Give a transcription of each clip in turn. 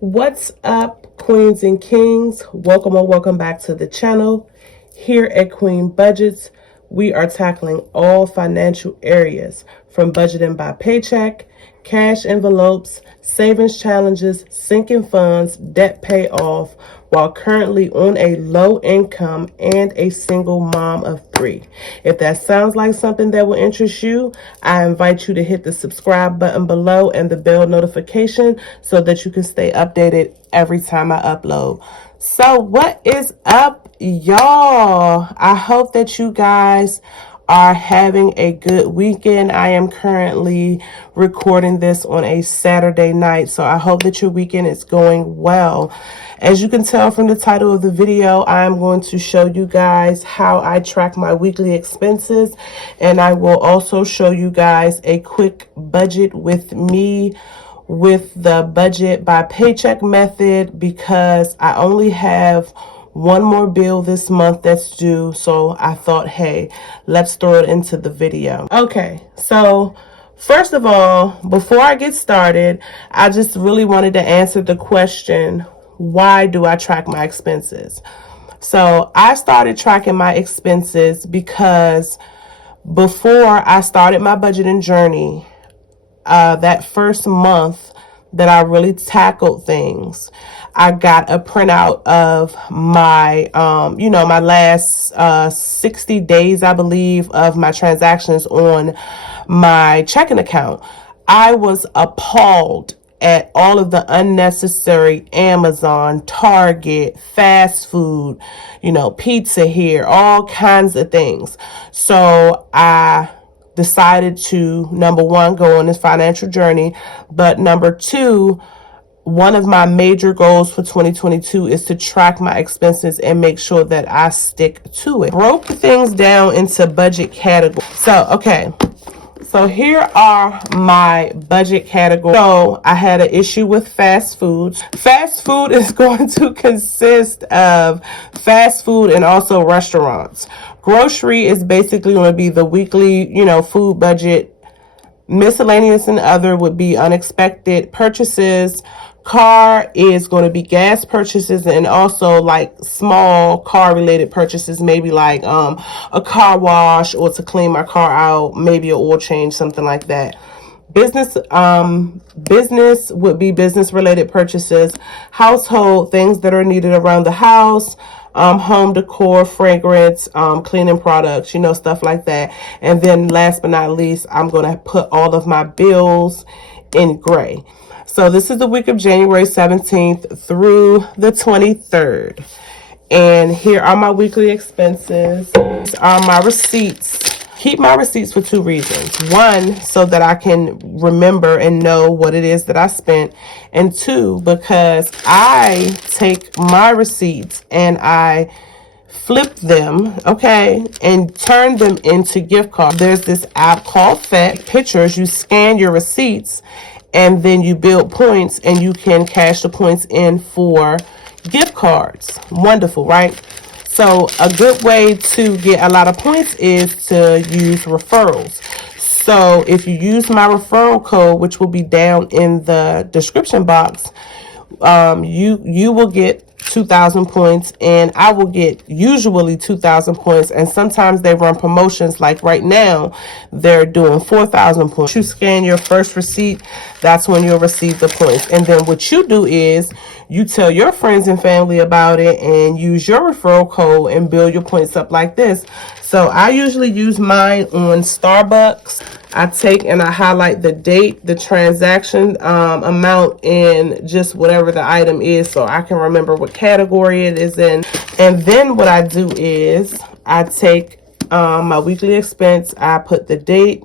What's up, queens and kings? Welcome or welcome back to the channel. Here at Queen Budgets, we are tackling all financial areas from budgeting by paycheck, cash envelopes, savings challenges, sinking funds, debt payoff, while currently on a low income and a single mom of 3. If that sounds like something that will interest you, I invite you to hit the subscribe button below and the bell notification so that you can stay updated every time I upload. So what is up, y'all? I hope that you guys are having a good weekend. I am currently recording this on a Saturday night, so I hope that your weekend is going well. As you can tell from the title of the video, I am going to show you guys how I track my weekly expenses, and I will also show you guys a quick budget with me with the budget by paycheck method, because I only have one more bill this month that's due, so I thought, hey, let's throw it into the video. Okay, so first of all, before I get started, I just really wanted to answer the question, why do I track my expenses? So I started tracking my expenses because before I started my budgeting journey, that first month that I really tackled things, I got a printout of my, my last 60 days, I believe, of my transactions on my checking account. I was appalled at all of the unnecessary Amazon, Target, fast food, pizza here, all kinds of things. So I decided to, number one, go on this financial journey, but number two, one of my major goals for 2022 is to track my expenses and make sure that I stick to it. Broke things down into budget categories. So here are my budget categories. So I had an issue with fast foods. Fast food is going to consist of fast food and also restaurants. Grocery is basically going to be the weekly, food budget. Miscellaneous and other would be unexpected purchases. Car is going to be gas purchases and also like small car related purchases, maybe like a car wash or to clean my car out, maybe an oil change, something like that. Business would be business related purchases, household things that are needed around the house, home decor, fragrance, cleaning products, stuff like that. And then last but not least, I'm going to put all of my bills in gray. So this is the week of January 17th through the 23rd. And here are my weekly expenses. These are my receipts. Keep my receipts for two reasons. One, so that I can remember and know what it is that I spent. And two, because I take my receipts and I flip them, and turn them into gift cards. There's this app called Pictures. You scan your receipts and then you build points and you can cash the points in for gift cards. Wonderful, right? So a good way to get a lot of points is to use referrals. So if you use my referral code, which will be down in the description box, you will get 2,000 points and I will get usually 2,000 points, and sometimes they run promotions. Like right now they're doing 4,000 points. You scan your first receipt, that's when you'll receive the points. And then what you do is you tell your friends and family about it and use your referral code and build your points up like this. So I usually use mine on Starbucks. I take and I highlight the date, the transaction amount, and just whatever the item is so I can remember what category it is in. And then what I do is I take my weekly expense, I put the date,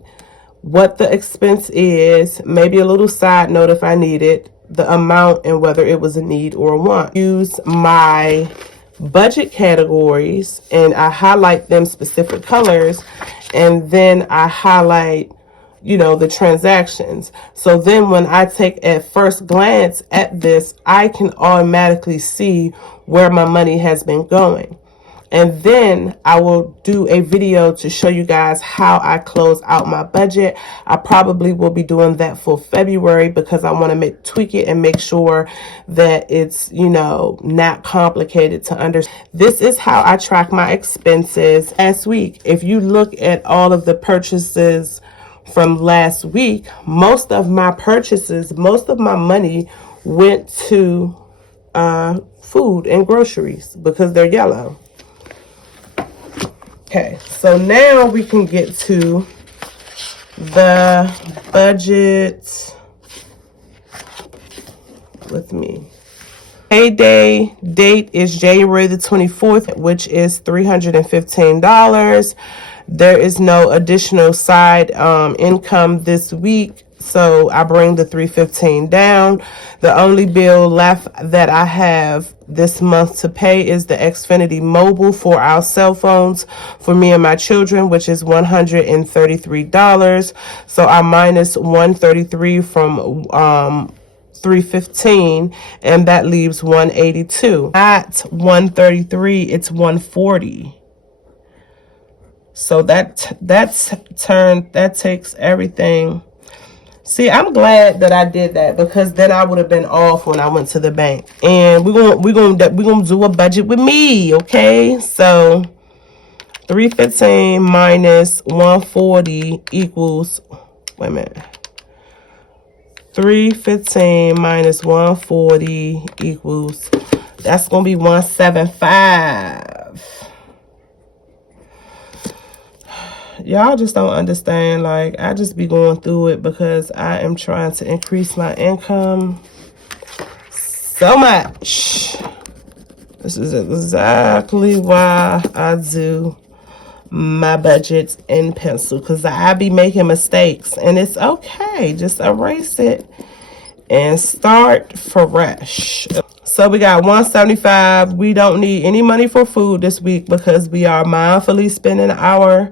what the expense is, maybe a little side note if I need it, the amount, and whether it was a need or a want. Use my budget categories and I highlight them specific colors, and then I highlight the transactions. So then when I take at first glance at this, I can automatically see where my money has been going. And then I will do a video to show you guys how I close out my budget. I probably will be doing that for February because I want to tweak it and make sure that it's, you know, not complicated to understand. This is how I track my expenses. Last week, if you look at all of the purchases from last week, most of my purchases, most of my money went to food and groceries because they're yellow. Okay, so now we can get to the budget with me. Payday date is January the 24th, which is $315. There is no additional side income this week, so I bring the $315 down. The only bill left that I have this month to pay is the Xfinity Mobile for our cell phones for me and my children, which is $133. So I minus $133 from $315, and that leaves $182. At $133, it's $140. So that takes everything. See, I'm glad that I did that because then I would have been off when I went to the bank. And we're gonna do a budget with me, okay? So 315 minus 140 equals, wait a minute. 315 minus 140 equals, that's gonna be 175. Y'all just don't understand. Like, I just be going through it because I am trying to increase my income so much. This is exactly why I do my budgets in pencil, because I be making mistakes, and it's okay. Just erase it and start fresh. So we got 175. We don't need any money for food this week because we are mindfully spending our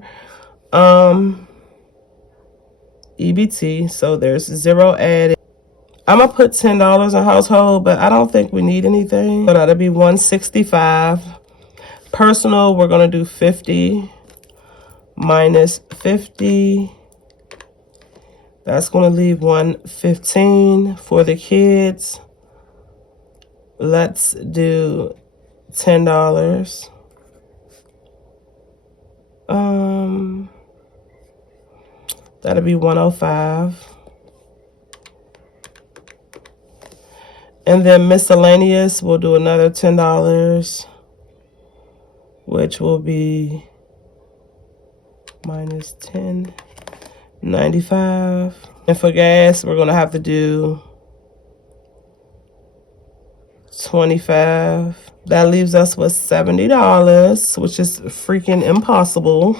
EBT, so there's zero added. I'm gonna put $10 in household, but I don't think we need anything, so that'll be 165. Personal, we're gonna do 50 minus 50, that's gonna leave 115. For the kids, let's do $10. That'll be 105. And then miscellaneous, we'll do another $10, which will be minus 10.95. And for gas, we're gonna have to do 25. That leaves us with $70, which is freaking impossible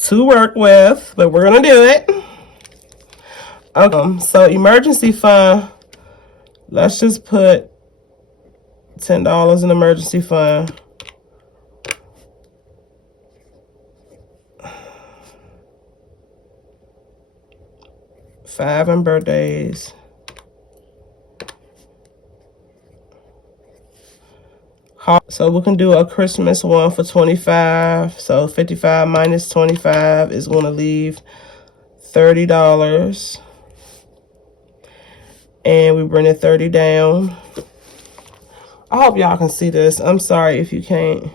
to work with, but we're gonna do it. Okay, so emergency fund, let's just put $10 in emergency fund. $5 in birthdays. So we can do a Christmas one for 25. So 55 minus 25 is going to leave $30. And we bring the 30 down. I hope y'all can see this. I'm sorry if you can't.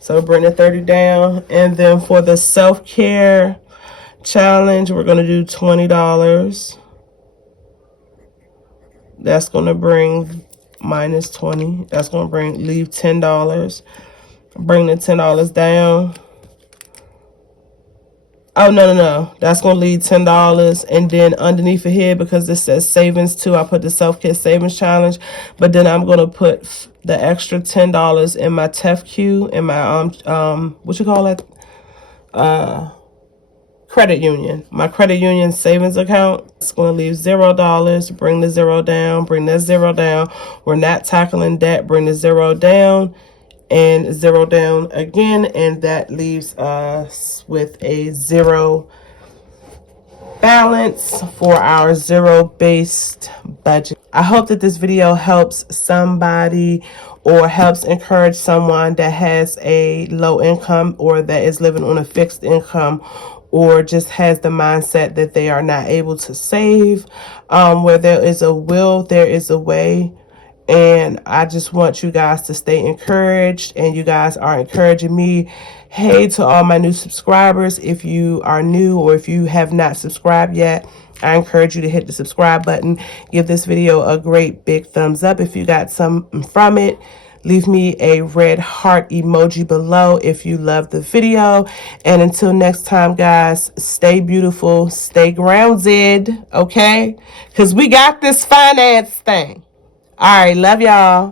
So bring the 30 down. And then for the self-care challenge, we're going to do $20. That's going to bring minus 20. That's going to leave $10. Bring the $10 down. Oh, no. That's going to leave $10. And then underneath it here, because this says savings too, I put the self-care savings challenge. But then I'm going to put the extra $10 in my TEFQ, in my, what you call it? Credit union. My credit union savings account. It's going to leave $0. Bring the 0 down. Bring that 0 down. We're not tackling debt. Bring the 0 down. And 0 down again. And that leaves us with a 0 balance for our zero-based budget. I hope that this video helps somebody or helps encourage someone that has a low income or that is living on a fixed income or just has the mindset that they are not able to save. Where there is a will, there is a way. And I just want you guys to stay encouraged, and you guys are encouraging me. Hey, to all my new subscribers, if you are new or if you have not subscribed yet, I encourage you to hit the subscribe button. Give this video a great big thumbs up if you got something from it. Leave me a red heart emoji below if you love the video. And until next time, guys, stay beautiful, stay grounded, okay? Because we got this finance thing. All right, love y'all.